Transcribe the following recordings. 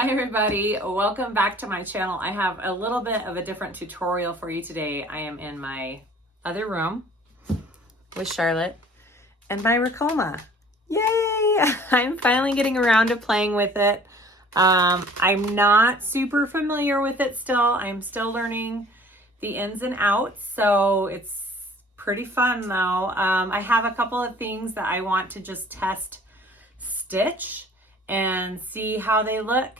Hi everybody, welcome back to my channel. I have a little bit of a different tutorial for you today. I am in my other room with Charlotte and my Ricoma. Yay! I'm finally getting around to playing with it. I'm not super familiar with it still. I'm still learning the ins and outs, so it's pretty fun though. I have a couple of things that I want to just test stitch and see how they look.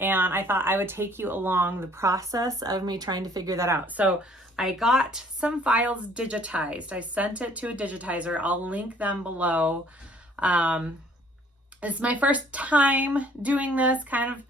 And I thought I would take you along the process of me trying to figure that out. So I got some files digitized. I sent it to a digitizer. I'll link them below. It's my first time doing this, kind of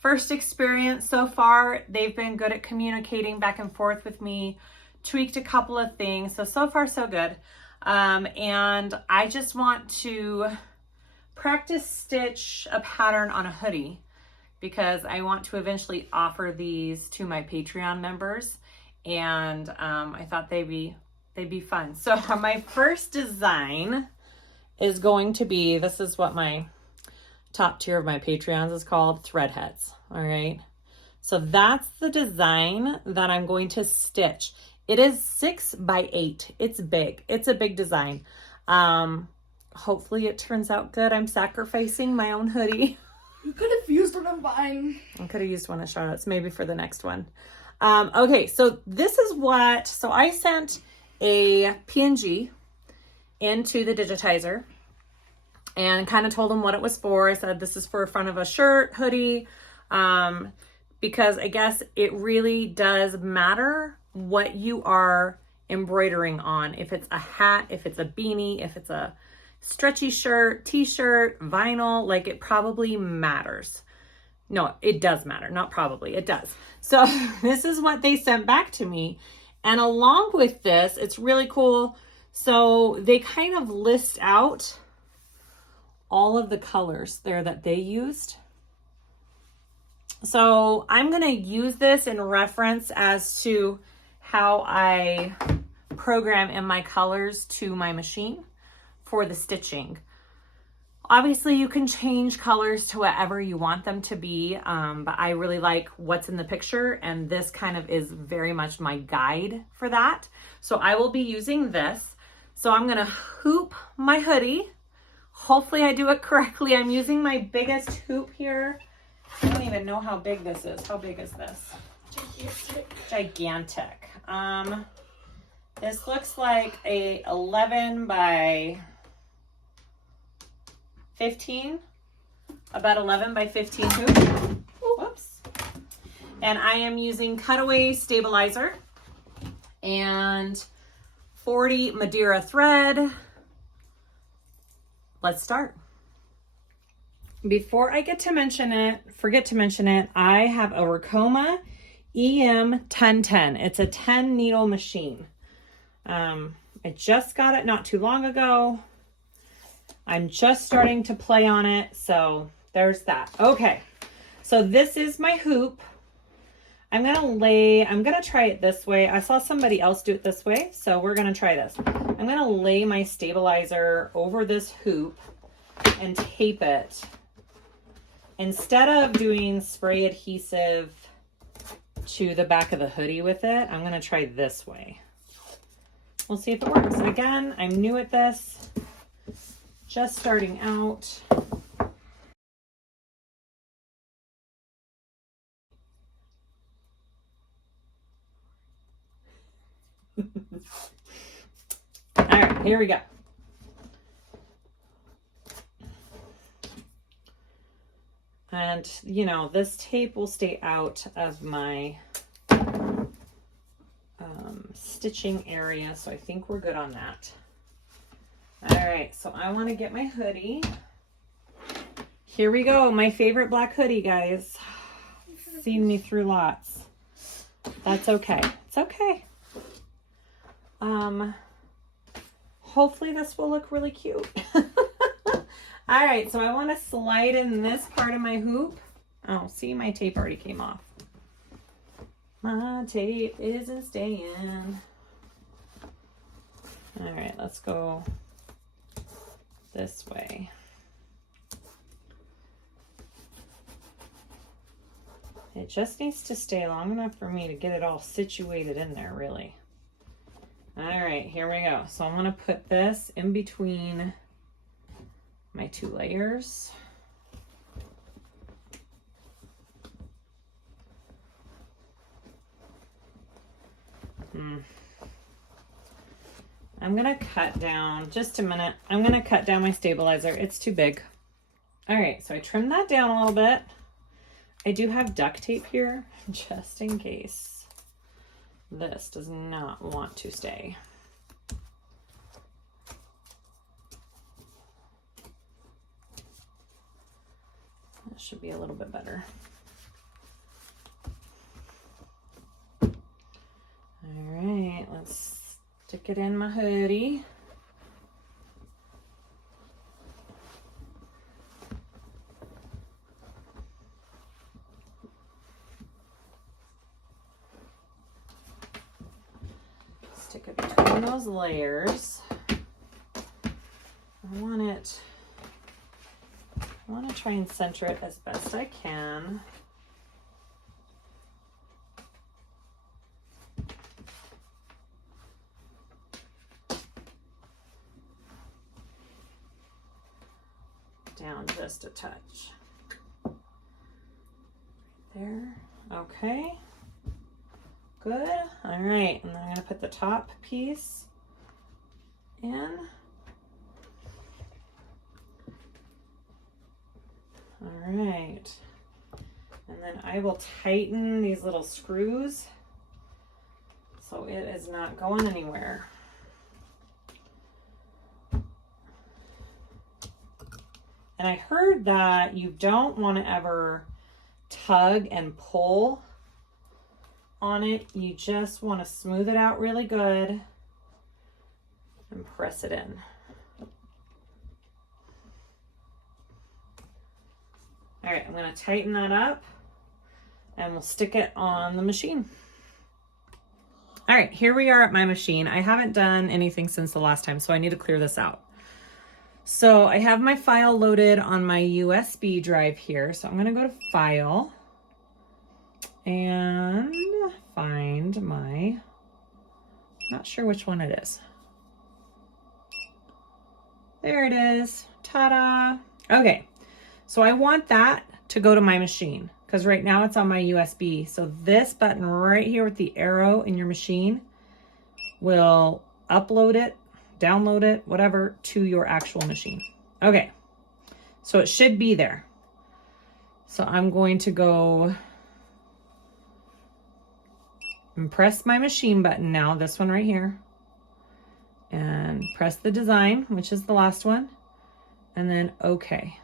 first experience so far. They've been good at communicating back and forth with me, tweaked a couple of things. So far so good. And I just want to practice stitch a pattern on a hoodie because I want to eventually offer these to my Patreon members, and I thought they'd be fun. So my first design is going to be, this is what my top tier of my Patreons is called, threadheads. All right, so that's the design that I'm going to stitch. It is 6 by 8. It's big. It's a big design. Hopefully it turns out good. I'm sacrificing my own hoodie. You could have used one of mine. I could have used one of Charlotte's, maybe for the next one. Okay, so this is what, so I sent a PNG into the digitizer and kind of told them what it was for. I said, this is for front of a shirt, hoodie, because I guess it really does matter what you are embroidering on. If it's a hat, if it's a beanie, if it's a stretchy shirt, t-shirt, vinyl, like it probably matters. No, it does matter. Not probably, it does. So this is what they sent back to me. And along with this, it's really cool. So they kind of list out all of the colors there that they used. So I'm going to use this in reference as to how I program in my colors to my machine for the stitching. Obviously you can change colors to whatever you want them to be, but I really like what's in the picture, and this kind of is very much my guide for that. So I will be using this. So I'm gonna hoop my hoodie. Hopefully I do it correctly. I'm using my biggest hoop here. I don't even know how big this is. How big is this? Gigantic. This looks like a 11 by 15, about 11 by 15 hoop. Whoops. And I am using cutaway stabilizer and 40 Madeira thread. Let's start. Before I forget to mention it, I have a Ricoma EM1010. It's a 10 needle machine. I just got it not too long ago. I'm just starting to play on it, so there's that. Okay, so this is my hoop. I'm gonna try it this way. I saw somebody else do it this way, so we're gonna try this. I'm gonna lay my stabilizer over this hoop and tape it. Instead of doing spray adhesive to the back of the hoodie with it, I'm gonna try this way. We'll see if it works. And again, I'm new at this. Just starting out. All right, here we go. And, you know, this tape will stay out of my stitching area, so I think we're good on that. All right, so I want to get my hoodie. Here we go, my favorite black hoodie, guys. Seen me through lots. That's okay. It's okay. Hopefully this will look really cute. All right, so I want to slide in this part of my hoop. Oh, see, my tape already came off. My tape isn't staying. All right, let's go this way. It just needs to stay long enough for me to get it all situated in there, really. All right, here we go. So I'm gonna put this in between my 2 layers. I'm gonna cut down, just a minute. I'm gonna cut down my stabilizer. It's too big. All right, so I trimmed that down a little bit. I do have duct tape here, just in case this does not want to stay. That should be a little bit better. All right, let's stick it in my hoodie. Stick it between those layers. I want to try and center it as best I can. Down just a touch. There. Okay. Good. All right. And then I'm going to put the top piece in. All right. And then I will tighten these little screws so it is not going anywhere. And I heard that you don't want to ever tug and pull on it. You just want to smooth it out really good and press it in. All right, I'm going to tighten that up and we'll stick it on the machine. All right, here we are at my machine. I haven't done anything since the last time, so I need to clear this out. So I have my file loaded on my USB drive here. So I'm going to go to File and find my, not sure which one it is. There it is. Ta-da. Okay. So I want that to go to my machine because right now it's on my USB. So this button right here with the arrow in your machine will upload it, download it, whatever, to your actual machine. Okay. So it should be there. So I'm going to go and press my machine button now, this one right here, and press the design, which is the last one, and then okay.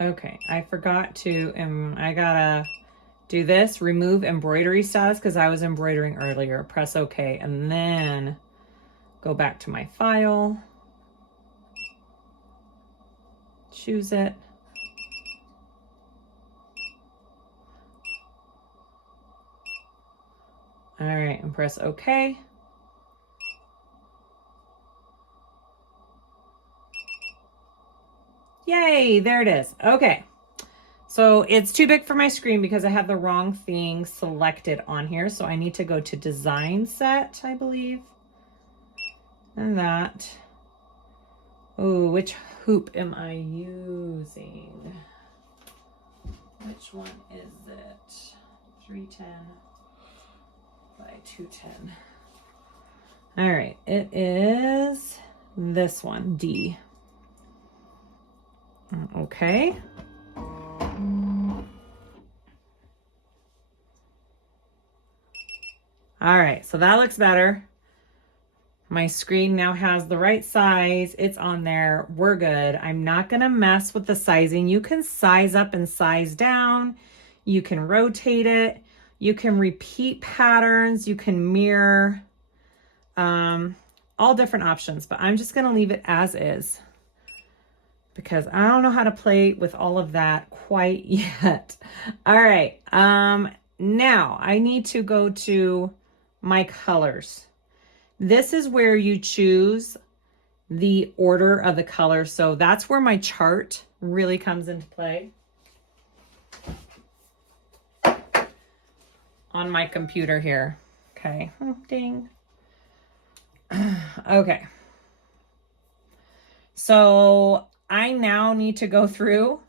Okay, I forgot to, I gotta do this, remove embroidery status because I was embroidering earlier. Press OK, and then go back to my file, choose it. All right, and press OK. Yay, there it is. Okay. So it's too big for my screen because I have the wrong thing selected on here. So I need to go to design set, I believe. And that. Oh, which hoop am I using? Which one is it? 310 by 210. All right, it is this one, D. Okay. All right, so that looks better. My screen now has the right size. It's on there. We're good. I'm not gonna mess with the sizing. You can size up and size down. You can rotate it. You can repeat patterns. You can mirror. All different options, but I'm just gonna leave it as is, because I don't know how to play with all of that quite yet. All right, now I need to go to my colors. This is where you choose the order of the colors. So that's where my chart really comes into play on my computer here. Okay. Oh, ding. Okay. So I now need to go through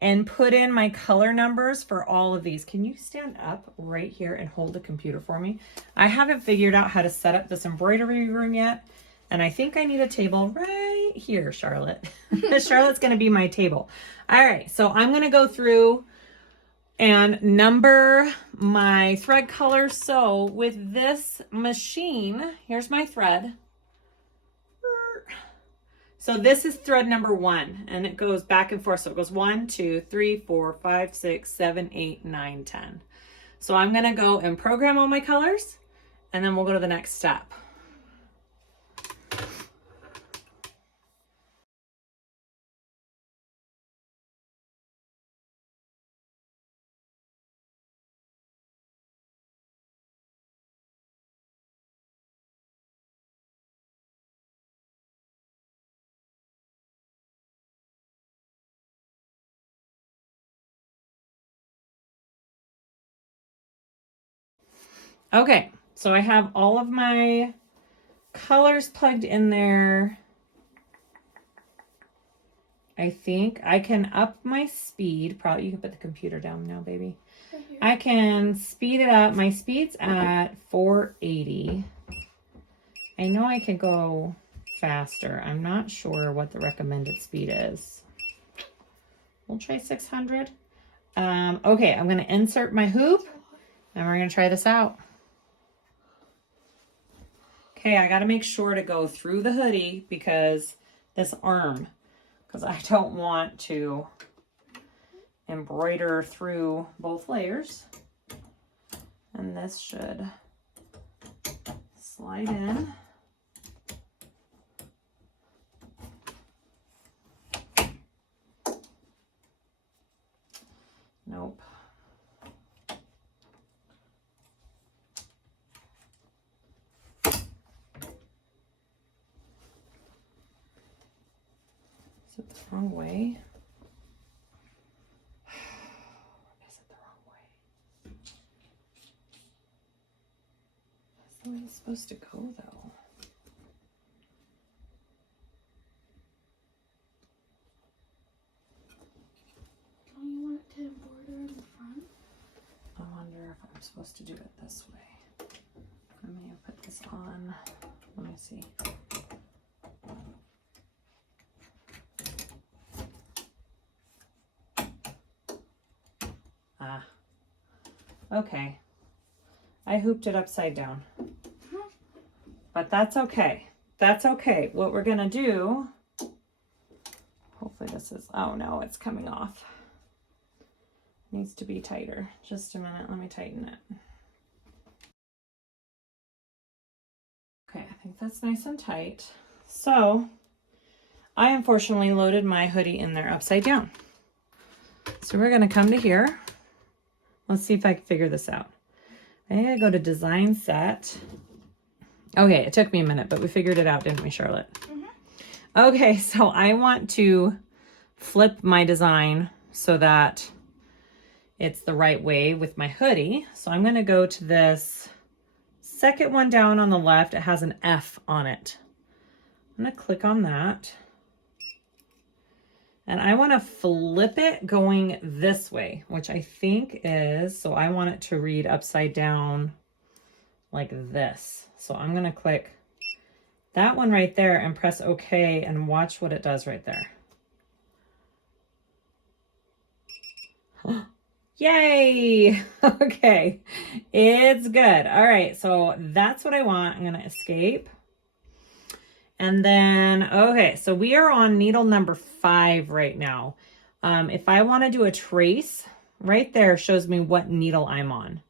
and put in my color numbers for all of these. Can you stand up right here and hold the computer for me? I haven't figured out how to set up this embroidery room yet. And I think I need a table right here, Charlotte. Charlotte's gonna be my table. All right, so I'm gonna go through and number my thread colors. So with this machine, here's my thread. So this is thread number 1, and it goes back and forth. So it goes 1, 2, 3, 4, 5, 6, 7, 8, 9, 10. So I'm gonna go and program all my colors, and then we'll go to the next step. Okay, so I have all of my colors plugged in there. I think I can up my speed. Probably you can put the computer down now, baby. I can speed it up. My speed's at 480. I know I can go faster. I'm not sure what the recommended speed is. We'll try 600. Okay, I'm going to insert my hoop and we're going to try this out. Okay, I got to make sure to go through the hoodie because this arm, because I don't want to embroider through both layers. And this should slide in. Nope. Is it the wrong way? Is it the wrong way? That's the way it's supposed to go, though. Don't you want it to embroider in the front? I wonder if I'm supposed to do it this way. I may have put this on. Let me see. Ah, okay. I hooped it upside down. But that's okay. That's okay. What we're gonna do, hopefully this is, oh no, it's coming off. Needs to be tighter. Just a minute, let me tighten it. Okay, I think that's nice and tight. So, I unfortunately loaded my hoodie in there upside down. So we're gonna come to here. Let's see if I can figure this out. I gotta go to design set. Okay, it took me a minute, but we figured it out, didn't we, Charlotte? Mm-hmm. Okay, so I want to flip my design so that it's the right way with my hoodie. So I'm gonna go to this second one down on the left. It has an F on it. I'm gonna click on that. And I wanna flip it going this way, which I think is, so I want it to read upside down like this. So I'm gonna click that one right there and press OK and watch what it does right there. Yay! Okay, it's good. All right, so that's what I want. I'm gonna escape. And then, okay, so we are on needle number 5 right now. If I wanna do a trace, right there shows me what needle I'm on.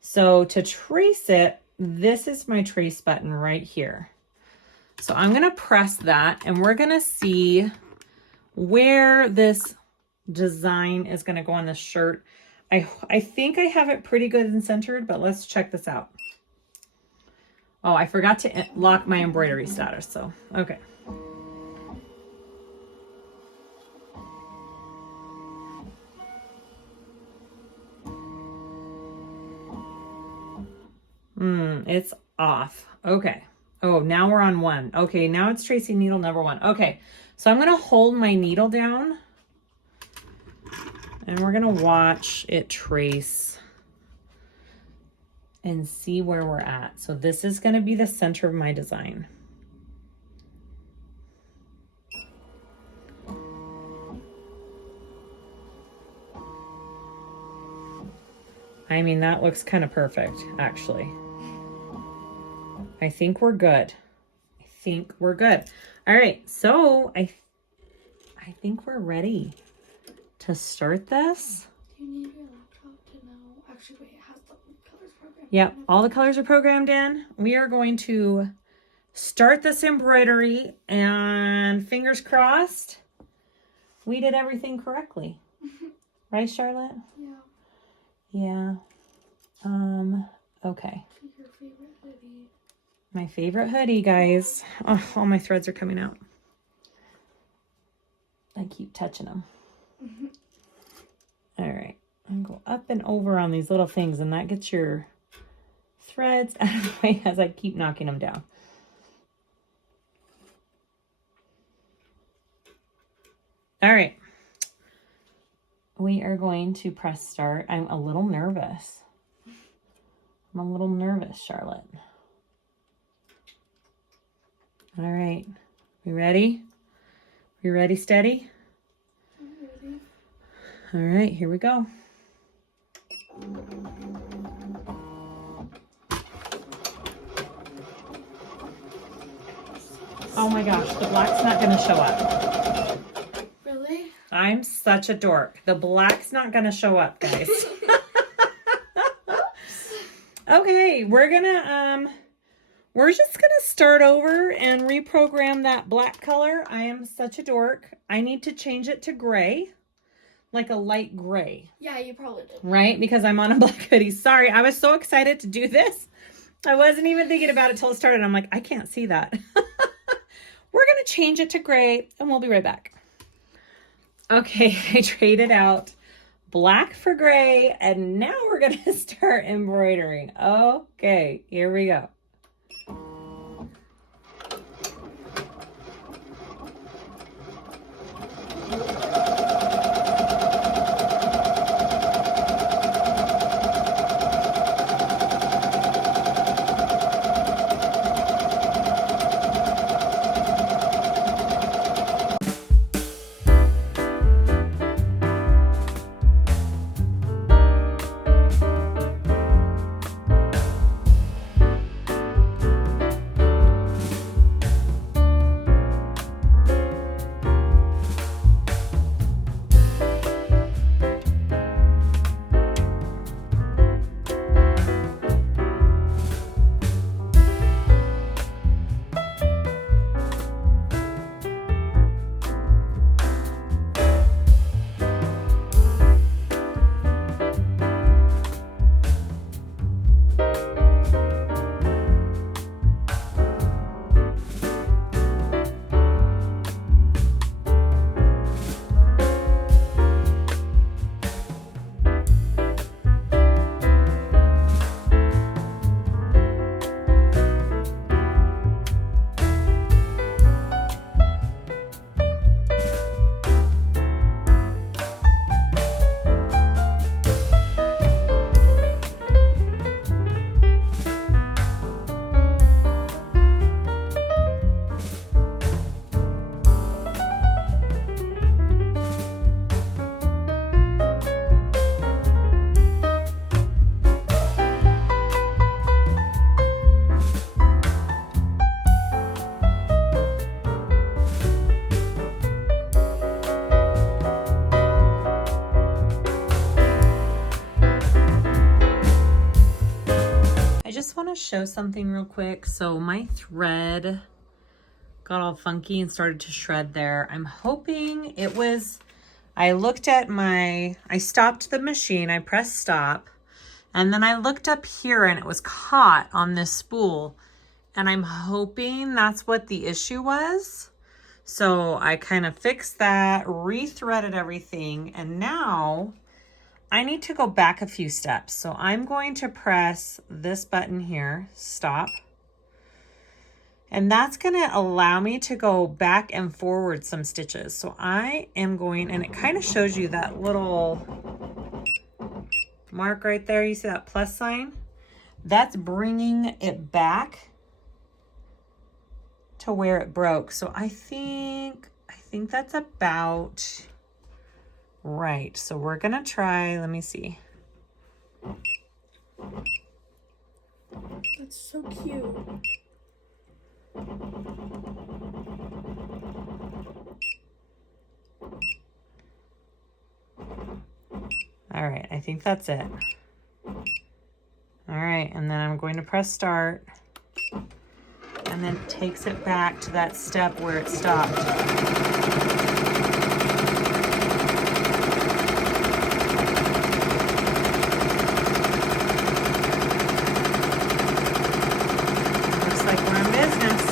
So to trace it, this is my trace button right here. So I'm gonna press that and we're gonna see where this design is gonna go on this shirt. I think I have it pretty good and centered, but let's check this out. Oh, I forgot to lock my embroidery status, so, okay. It's off. Okay. Oh, now we're on 1. Okay, now it's tracing needle number 1. Okay, so I'm going to hold my needle down and we're going to watch it trace and see where we're at. So this is going to be the center of my design. I mean, that looks kind of perfect, actually. I think we're good. I think we're good. All right, so I think we're ready to start this. Do you need your laptop to know? Actually, wait, it has the colors programmed. Yep, all the colors are programmed in. We are going to start this embroidery and fingers crossed we did everything correctly. Right, Charlotte? Yeah. Yeah. Okay. Your favorite hoodie. My favorite hoodie, guys. Oh, all my threads are coming out. I keep touching them. All right. And go up and over on these little things, and that gets your threads out of the way as I keep knocking them down. All right. We are going to press start. I'm a little nervous. I'm a little nervous, Charlotte. All right. We ready? We ready, steady? I'm ready. All right, here we go. Oh my gosh, the black's not going to show up. Really? I'm such a dork. The black's not going to show up, guys. Okay, we're just gonna start over and reprogram that black color. I am such a dork. I need to change it to gray, like a light gray. Yeah, you probably did. Right? Because I'm on a black hoodie. Sorry, I was so excited to do this. I wasn't even thinking about it till it started. I'm like, I can't see that. We're gonna change it to gray and we'll be right back. Okay, I traded out black for gray, and now we're gonna start embroidering. Okay, here we go. Want to show something real quick. So my thread got all funky and started to shred there. I'm hoping it was, I stopped the machine, I pressed stop, and then I looked up here and it was caught on this spool, and I'm hoping that's what the issue was. So I kind of fixed that, rethreaded everything, and now I need to go back a few steps. So I'm going to press this button here, stop. And that's gonna allow me to go back and forward some stitches. So I am going, and it kind of shows you that little mark right there. You see that plus sign? That's bringing it back to where it broke. So I think that's about right. So we're gonna try, let me see. That's so cute. All right, I think that's it. All right, and then I'm going to press start, and then it takes it back to that step where it stopped. Looks like we're in business.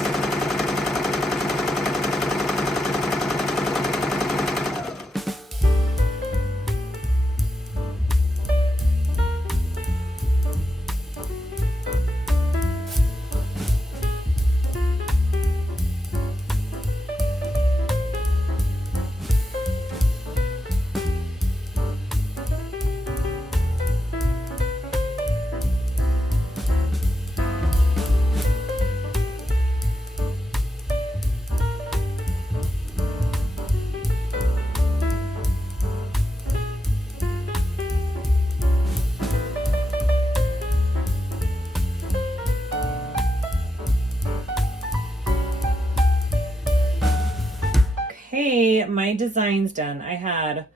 Okay, my design's done. I had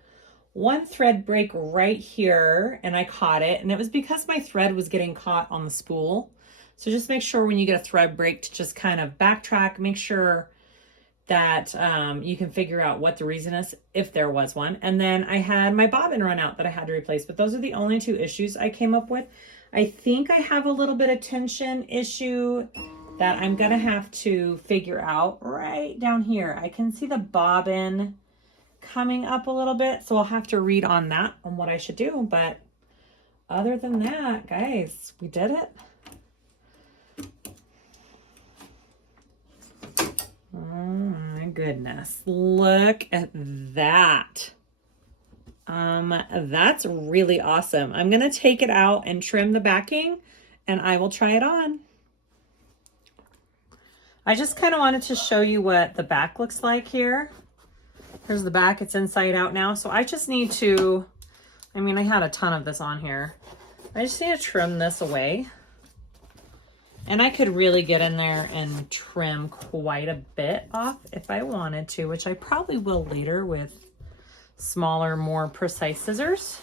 one thread break right here and I caught it, and it was because my thread was getting caught on the spool. So just make sure when you get a thread break to just kind of backtrack, make sure that you can figure out what the reason is, if there was one. And then I had my bobbin run out that I had to replace, but those are the only two issues I came up with. I think I have a little bit of tension issue that I'm gonna have to figure out right down here. I can see the bobbin coming up a little bit, so I'll have to read on that, on what I should do. But other than that, guys, we did it. Oh my goodness, look at that. That's really awesome. I'm gonna take it out and trim the backing, and I will try it on. I just kind of wanted to show you what the back looks like here. Here's the back, it's inside out now. So I just need to, I mean, I had a ton of this on here. I just need to trim this away. And I could really get in there and trim quite a bit off if I wanted to, which I probably will later with smaller, more precise scissors.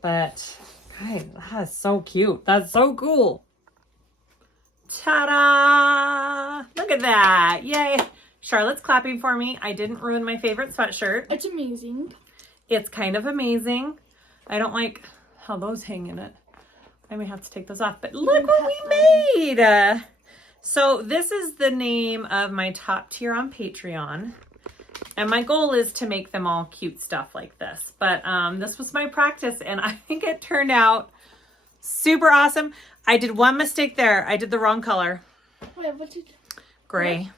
But guys, that is so cute. That's so cool. Ta-da! Look at that. Yay. Charlotte's clapping for me. I didn't ruin my favorite sweatshirt. It's amazing. It's kind of amazing. I don't like how those hang in it. I may have to take those off, but look what we made. So this is the name of my top tier on Patreon. And my goal is to make them all cute stuff like this. But this was my practice, and I think it turned out super awesome. I did one mistake there. I did the wrong color. Wait, what did... Gray.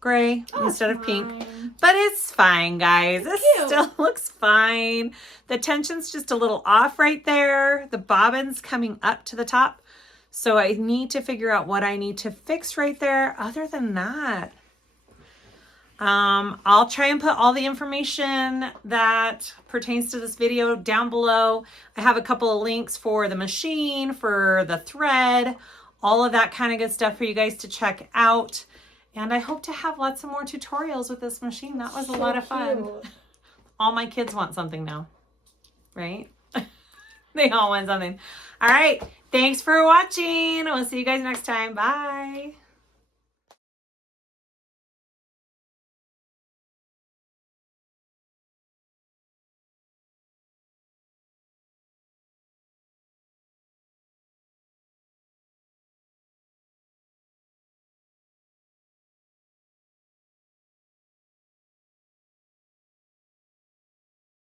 Gray instead of pink. Fine. But it's fine, guys. It still looks fine. The tension's just a little off right there. The bobbin's coming up to the top. So I need to figure out what I need to fix right there. Other than that, I'll try and put all the information that pertains to this video down below. I have a couple of links for the machine, for the thread, all of that kind of good stuff for you guys to check out. And I hope to have lots of more tutorials with this machine. That was a lot of fun. All my kids want something now, right? They all want something. All right. Thanks for watching. We'll see you guys next time. Bye.